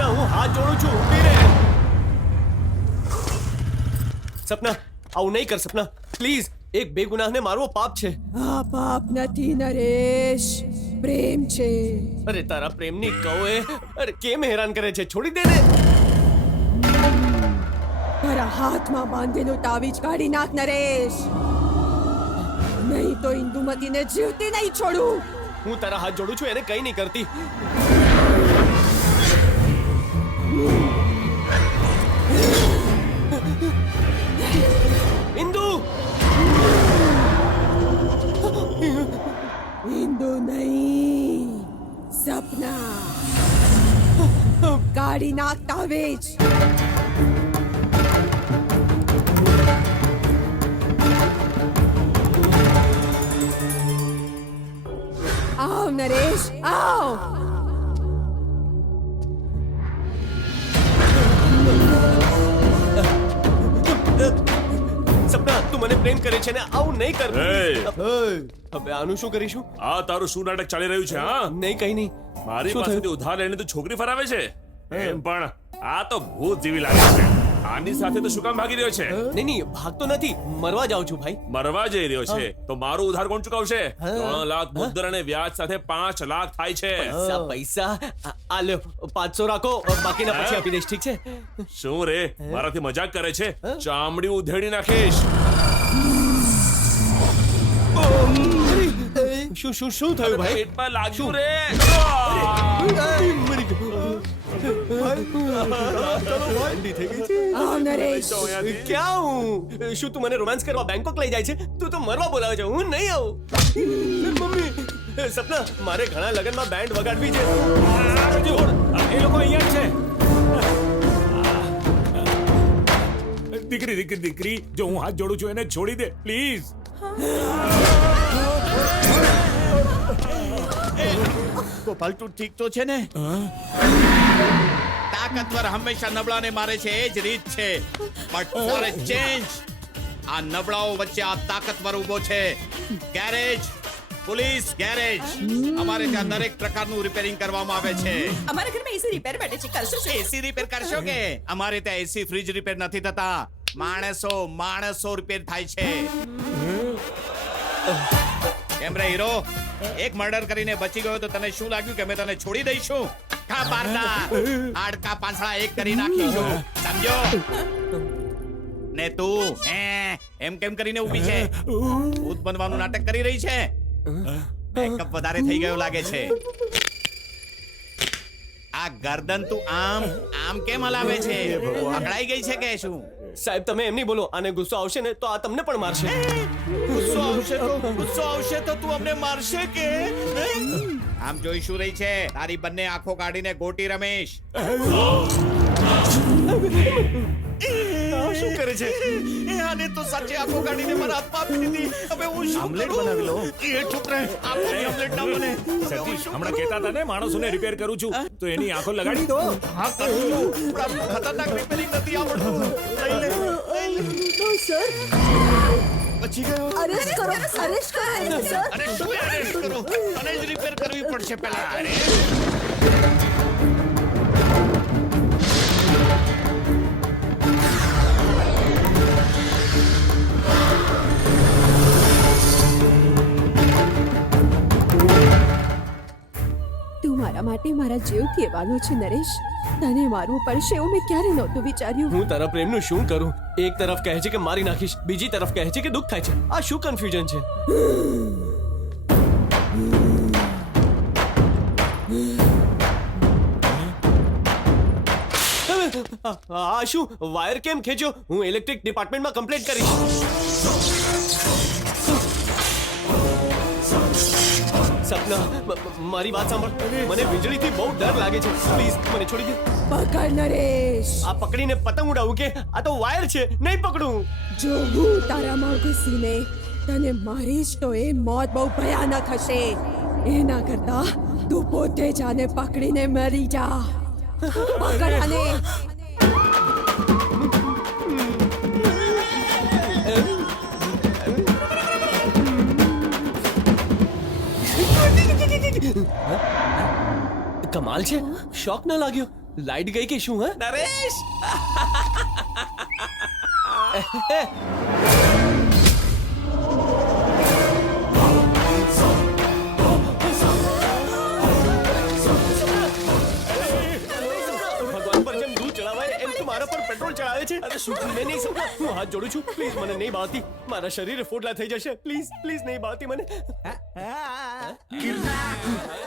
સપના હું હાથ જોડું છું ઊભી રહે સપના આવું નહીં કર સપના. પ્લીઝ એક બેગુનાહને મારવો પાપ છે. આ પાપ નથી નરેશ. પ્રેમ છે. અરે તારા પ્રેમની કહો એ. અરે કેમ હેરાન કરે છે? છોડી દે ને. તારા હાથમાં બાંધેલું તાવીજ કાઢી નાખ નરેશ. નહીં તો ઇન્દુમતીને જીવતી નહીં છોડું. હું તારા હાથ જોડું છું એને કઈ નહીં કરતી. ઇન્દુ ઇન્દુ નહીં સપના કાઢી નાખતા તાવીજ પ્રેમ કરે છે ને આવું નહીં કર હવે આનું શું કરીશું? આ તારું શું નાટક ચાલી રહ્યું છે હા? નહીં કઈ નહીં. મારી? પાસેથી ઉધાર લઈને તો છોકરી ફરાવે છે? એમ પણ આ તો ભૂત જેવી લાગે છે. આની સાથે તો શું કામ ભાગી રહ્યો છે? નહીં નહીં ભાગતો નથી. મરવા જાઉં છું ભાઈ. મરવા જઈ રહ્યો છે. તો મારું ઉધાર કોણ ચૂકવશે? ત્રણ લાખ મુદ્દર અને વ્યાજ સાથે પાંચ લાખ થાય છે. પૈસા પૈસા? આ- લ્યો પાંચસો રાખો. બાકીના પછી આપી દઈશ ઠીક છે? શું રે? મારાથી મજાક કરે છે? ચામડી ઉધેડી નાખીશ. શું શું શું થયું ભાઈ? પેટમાં લાગ્યું રે. મરી ગયો. શું તું મને રોમાન્સ કરવા બેંકોક લઈ જાય છે? તું તો મરવા બોલાવે છે હું નહીં આવું. મમ્મી. સપના મારે ઘણા લગનમાં બેન્ડ વગાડવી છે. એ લોકો અહીંયા છે. દીકરી દીકરી દીકરી જો હું હાથ જોડું છું એને છોડી દે પ્લીઝ. તું ઠીક તો છે ને? તાકાતવર હંમેશા નબળાને મારે છે એ જ રીત છે. બટ ફોર ચેન્જ આ નબળાઓ વચ્ચે આ તાકતવર ઊભો છે. ગેરેજ પોલીસ ગેરેજ અમારે ત્યાં દરેક પ્રકારનું રિપેરિંગ કરવામાં આવે છે. અમારા ઘરમાં એસી રિપેર માટે છે કરશો શું એસી રિપેર કરશો કે? અમારે ત્યાં એસી ફ્રીજ રિપેર નથી થતા. માણસો માણસો રિપેર થાય છે. કેમ રે હીરો? એક મર્ડર કરીને બચી ગયો તો તને શું લાગ્યું કે અમે તને છોડી દઈશું? કા પારતા હાડકા પાંસળા એક કરી નાખીશું સમજો? ને તું હે, એમ કેમ કરીને ઊભી છે? ભૂત બનવાનું નાટક કરી રહી છે? મેકઅપ વધારે થઈ ગયો લાગે છે. આ ગરદન તું આમ આમ કેમ હલાવે છે? પકડાઈ ગઈ છે કે શું? સાહેબ તમે એમ નહીં બોલો આને ગુસ્સો આવશે ને તો આ તમને પણ મારશે. ગુસ્સો આવશે તો ગુસ્સો આવશે તો તું અમને મારશે કે? આમ જોઈ શું રહી છે? તારી બંને આંખો કાઢીને ગોટી રમેશ. શું કરે છે? એ આને તો સાચી આંખો કાઢીને મને આપવા આપી દીધી. હવે હું શું આમલેટ બનાવી લો. એ રહે આંખોની આમલેટ ના બને. સતીશ હમણાં કહેતા હતા ને માણસોને રિપેર કરું છું. તો એની આંખો લગાડી દો. હા કરું છું. પણ આ ખતરનાક રિપેરિંગ નથી આવડતું. લઈ લે લઈ લે. પછી ગયો? અરેસ્ટ કરો અરેસ્ટ કરો સર અરે શું arrest કરો? અને જ રિપેર કરવી પડશે પહેલા. અરે. તું મારા માટે મારા જીવથી એવાનો છે, નરેશ. તને મારવું પડશે એવું મેં ક્યારે નહોતું વિચાર્યું. હું તારા પ્રેમનું શું કરું? એક તરફ કહે છે કે મારી નાખીશ, બીજી તરફ કહે છે કે દુઃખ થાય છે. આ શું કન્ફ્યુઝન છે? આ શું વાયર કેમ ખેંચ્યો? હું ઇલેક્ટ્રિક ડિપાર્ટમેન્ટમાં કમ્પ્લેટ કરીશ. સપના. મારી વાત સાંભળ. મને વીજળીથી બહુ ડર લાગે છે. પ્લીઝ મને છોડી દે. પકડ નરેશ. આ પકડીને પતંગ ઉડાવું કે? આ તો વાયર છે નહીં પકડું. જો હું તારામાં ઘૂસીને તને મારીશ તો એ મોત બહુ ભયાનક હશે. એના કરતા તું પોતે જાને પકડીને મરી જા. પકડ આને કમાલ છે શોક ન લાગ્યો લાઈટ ગઈ કે શું હા નરેશ ભગવાન પર જેમ દૂધ ચડાવાય એમ તું મારા પર પેટ્રોલ ચડાવે છે અરે શું મેં નહીં સપના હું હાથ જોડું છું પ્લીઝ મને નહીં બાવતી મારા શરીરે ફોડલા થઈ જશે પ્લીઝ પ્લીઝ નહીં બાવતી મને 아, 아, 아. 어? 어?